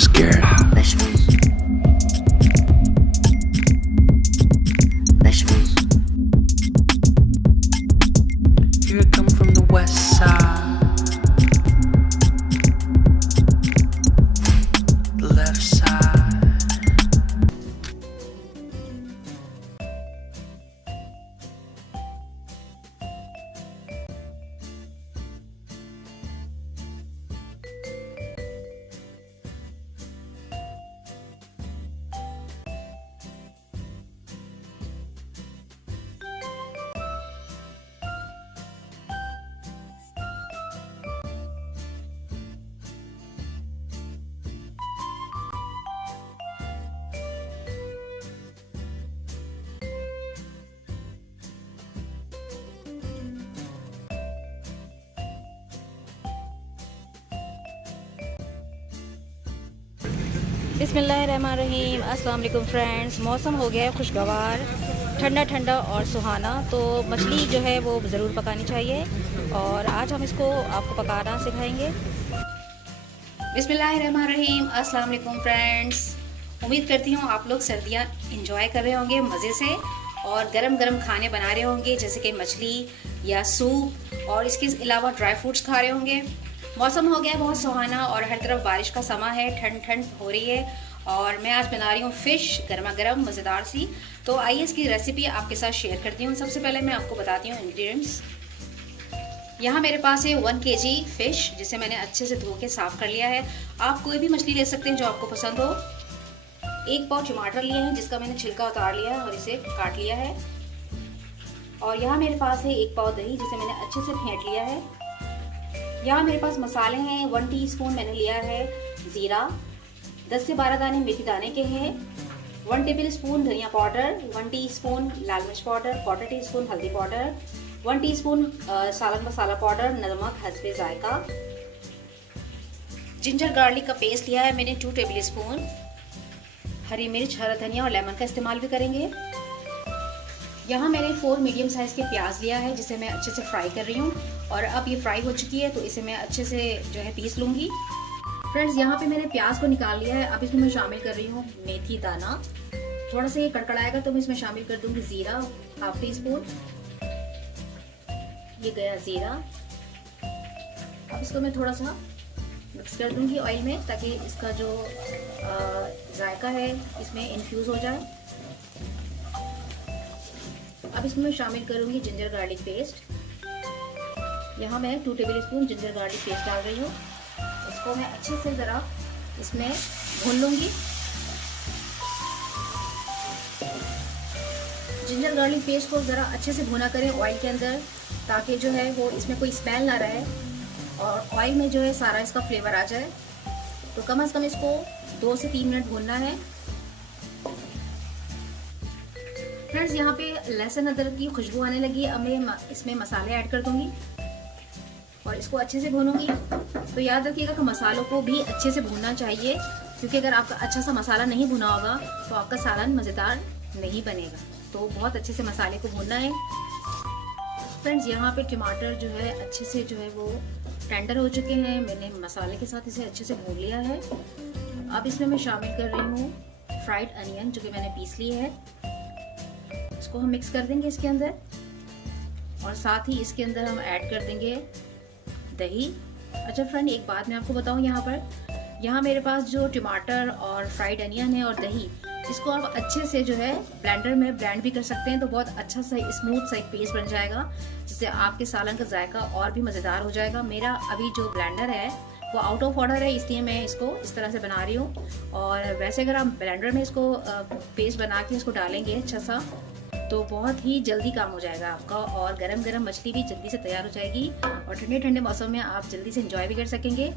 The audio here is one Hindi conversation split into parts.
scared. Here I come from the west side, the left side. बिस्मिल्लाहिर्रहमानिर्रहीम। अस्सलाम वालेकुम फ्रेंड्स। मौसम हो गया है खुशगवार, ठंडा ठंडा और सुहाना, तो मछली जो है वो ज़रूर पकानी चाहिए और आज हम इसको आपको पकाना सिखाएंगे। बिस्मिल्लाहिर्रहमानिर्रहीम। अस्सलाम वालेकुम फ्रेंड्स। उम्मीद करती हूँ आप लोग सर्दियाँ इंजॉय कर रहे होंगे मज़े से और गरम गरम खाने बना रहे होंगे, जैसे कि मछली या सूप, और इसके अलावा ड्राई फ्रूट्स खा रहे होंगे। मौसम हो गया है बहुत सुहाना और हर तरफ बारिश का समा है, ठंड ठंड हो रही है और मैं आज बना रही हूँ फ़िश गर्मा गर्म मज़ेदार सी। तो आइए इसकी रेसिपी आपके साथ शेयर करती हूँ। सबसे पहले मैं आपको बताती हूँ इंग्रेडिएंट्स। यहाँ मेरे पास है 1 kg फ़िश, जिसे मैंने अच्छे से धो के साफ़ कर लिया है। आप कोई भी मछली ले सकते हैं जो आपको पसंद हो। 1 पाव टमाटर लिए हैं जिसका मैंने छिलका उतार लिया है और इसे काट लिया है। और यहाँ मेरे पास है 1 पाव दही, जिसे मैंने अच्छे से फेंट लिया है। यहाँ मेरे पास मसाले हैं। 1 टीस्पून मैंने लिया है ज़ीरा, 10 से 12 दाने मेथी दाने के हैं, 1 टेबलस्पून धनिया पाउडर, 1 टीस्पून लाल मिर्च पाउडर, 1/4 टीस्पून हल्दी पाउडर, 1 टीस्पून सालन मसाला पाउडर, नमक हस्बे जायका। जिंजर गार्लिक का पेस्ट लिया है मैंने 2 टेबलस्पून। हरी मिर्च, हरा धनिया और लेमन का इस्तेमाल भी करेंगे। यहाँ मैंने 4 मीडियम साइज़ के प्याज लिया है, जिसे मैं अच्छे से फ्राई कर रही हूँ। और अब ये फ्राई हो चुकी है तो इसे मैं अच्छे से जो है पीस लूँगी। फ्रेंड्स, यहाँ पे मैंने प्याज को निकाल लिया है। अब इसमें मैं शामिल कर रही हूँ मेथी दाना। थोड़ा सा ये कड़कड़ाएगा तो मैं इसमें शामिल कर दूँगी ज़ीरा, 1/2 टीस्पून। ये गया ज़ीरा। अब इसको मैं थोड़ा सा मिक्स कर दूँगी ऑयल में, ताकि इसका जो जायका है इसमें इन्फ्यूज़ हो जाए। अब इसमें मैं शामिल करूँगी जिंजर गार्लिक पेस्ट। यहाँ मैं 2 टेबलस्पून जिंजर गार्लिक पेस्ट डाल रही हूँ। इसको मैं अच्छे से ज़रा इसमें भून लूँगी। जिंजर गार्लिक पेस्ट को ज़रा अच्छे से भुना करें ऑयल के अंदर, ताकि जो है वो इसमें कोई स्मेल ना रहे और ऑयल में जो है सारा इसका फ्लेवर आ जाए। तो कम से कम इसको 2 से 3 मिनट भूनना है। फ्रेंड्स, यहाँ पे लहसुन अदरक की खुशबू आने लगी है। अब मैं इसमें मसाले ऐड कर दूंगी और इसको अच्छे से भूनूंगी। तो याद रखिएगा कि मसालों को भी अच्छे से भूनना चाहिए, क्योंकि अगर आपका अच्छा सा मसाला नहीं भुना होगा तो आपका सालन मज़ेदार नहीं बनेगा। तो बहुत अच्छे से मसाले को भूनना है। फ्रेंड्स, यहाँ पे टमाटर जो है अच्छे से जो है वो टेंडर हो चुके हैं। मैंने मसाले के साथ इसे अच्छे से भून लिया है। अब इसमें मैं शामिल कर रही हूँ फ्राइड अनियन, जो कि मैंने पीस ली है। इसको हम मिक्स कर देंगे इसके अंदर और साथ ही इसके अंदर हम ऐड कर देंगे दही। अच्छा फ्रेंड, एक बात मैं आपको बताऊं, यहाँ मेरे पास जो टमाटर और फ्राइड अनियन है और दही, इसको आप अच्छे से जो है ब्लेंडर में ब्लेंड भी कर सकते हैं। तो बहुत अच्छा सा स्मूथ सा एक पेस्ट बन जाएगा, जिससे आपके सालन का जायका और भी मज़ेदार हो जाएगा। मेरा अभी जो ब्लेंडर है वो आउट ऑफ ऑर्डर है, इसलिए मैं इसको इस तरह से बना रही हूँ। और वैसे अगर आप ब्लेंडर में इसको पेस्ट बना के इसको डालेंगे अच्छा सा, तो बहुत ही जल्दी काम हो जाएगा आपका और गरम गरम मछली भी जल्दी से तैयार हो जाएगी और ठंडे ठंडे मौसम में आप जल्दी से एंजॉय भी कर सकेंगे।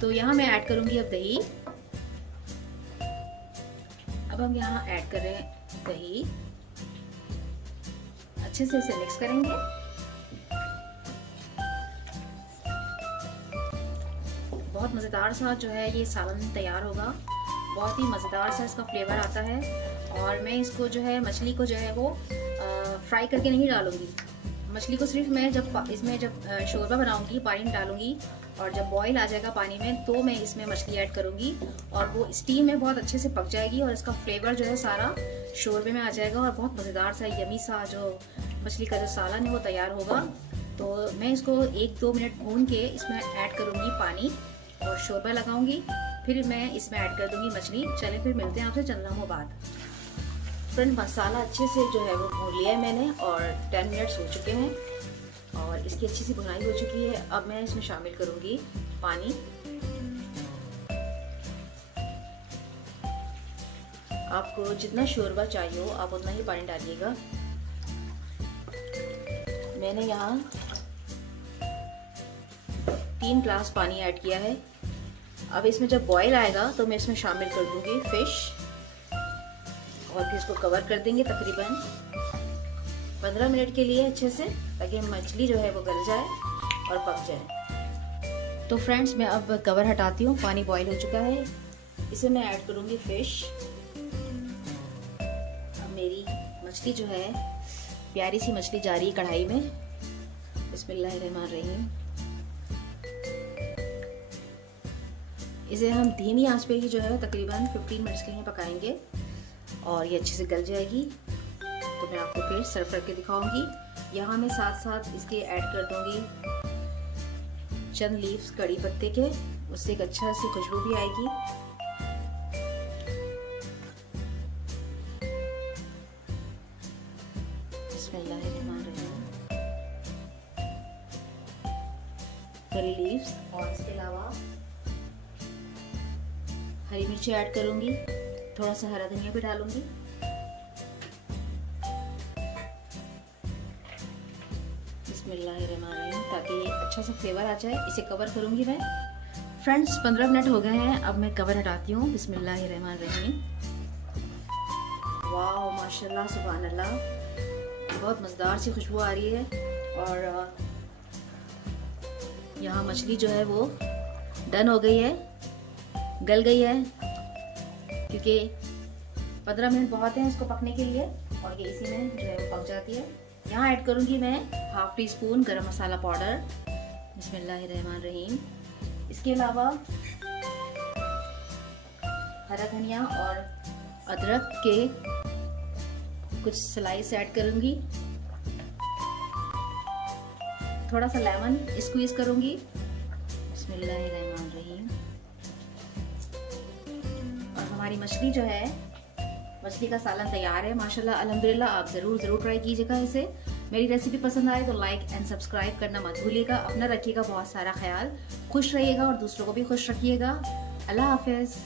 तो यहाँ मैं ऐड करूँगी अब दही। अब हम यहाँ ऐड कर रहे हैं दही। अच्छे से इसे मिक्स करेंगे। बहुत मज़ेदार सा जो है ये सालन तैयार होगा। बहुत ही मज़ेदार सा इसका फ्लेवर आता है। और मैं इसको जो है मछली को जो है वो फ्राई करके नहीं डालूंगी, मछली को सिर्फ मैं इसमें जब शोरबा बनाऊंगी, पानी डालूंगी और जब बॉईल आ जाएगा पानी में तो मैं इसमें मछली ऐड करूंगी और वो स्टीम में बहुत अच्छे से पक जाएगी और इसका फ्लेवर जो है सारा शोरबे में आ जाएगा और बहुत मज़ेदार सा यमी सा जो मछली का जो सालन है वो तैयार होगा। तो मैं इसको 1-2 मिनट भून के इसमें ऐड करूंगी पानी और शोरबा लगाऊंगी, फिर मैं इसमें ऐड कर दूंगी मछली। चलें फिर मिलते हैं आपसे चंद लम्हों बाद। फ्रेंड, मसाला अच्छे से जो है वो भून लिया है मैंने और 10 मिनट्स हो चुके हैं और इसकी अच्छी सी भुनाई हो चुकी है। अब मैं इसमें शामिल करूंगी पानी। आपको जितना शोरबा चाहिए हो आप उतना ही पानी डालिएगा। मैंने यहाँ 3 ग्लास पानी ऐड किया है। अब इसमें जब बॉईल आएगा तो मैं इसमें शामिल कर दूंगी फिश और फिर इसको कवर कर देंगे तकरीबन 15 मिनट के लिए अच्छे से, ताकि मछली जो है वो गल जाए और पक जाए। तो फ्रेंड्स, मैं अब कवर हटाती हूँ। पानी बॉईल हो चुका है, इसे मैं ऐड करूँगी फिश। अब मेरी मछली जो है, प्यारी सी मछली जा रही है कढ़ाई में। बिस्मिल्लाहिर्रहमानिर्रहीम। इसे हम धीमी आंच पे ही जो है तकरीबन 15 मिनट्स के लिए पकाएंगे और ये अच्छे से गल जाएगी। तो मैं आपको फिर सर्व करके दिखाऊंगी। यहाँ मैं साथ साथ इसके ऐड कर दूंगी चंद लीव्स कड़ी पत्ते के, उससे एक अच्छा सी खुशबू भी आएगी। बिस्मिल्लाहिर्रहमानिर्रहीम। करी लीव्स और इसके अलावा हरी मिर्ची ऐड करूंगी, थोड़ा सा हरा धनिया भी डालूंगी। बिस्मिल्लाहिर्रहमानिर्रहीम, ताकि अच्छा सा फ्लेवर आ जाए। इसे कवर करूंगी मैं। फ्रेंड्स, 15 मिनट हो गए हैं, अब मैं कवर हटाती हूँ। बिस्मिल्लाहिर्रहमानिर्रहीम। वाह, माशाल्लाह, सुभान अल्लाह, बहुत मज़ेदार सी खुशबू आ रही है। और यहाँ मछली जो है वो डन हो गई है, गल गई है, क्योंकि 15 मिनट बहुत हैं इसको पकने के लिए और ये इसी में जो है वो पक जाती है। यहाँ ऐड करूँगी मैं 1/2 टीस्पून गरम मसाला पाउडर। बिस्मिल्लाहिर्रहमानिर्रहीम। इसके अलावा हरा धनिया और अदरक के कुछ स्लाइस ऐड करूँगी। थोड़ा सा लेमन स्क्वीज करूँगी। बिस्मिल्लाहिर्रहमानिर्रहीम। और हमारी मछली जो है, मछली का सालन तैयार है माशाल्लाह, अल्हम्दुलिल्लाह। आप ज़रूर ट्राई कीजिएगा इसे। मेरी रेसिपी पसंद आए तो लाइक एंड सब्सक्राइब करना मत भूलिएगा। अपना रखिएगा बहुत सारा ख्याल, खुश रहिएगा और दूसरों को भी खुश रखिएगा। अल्लाह हाफिज़।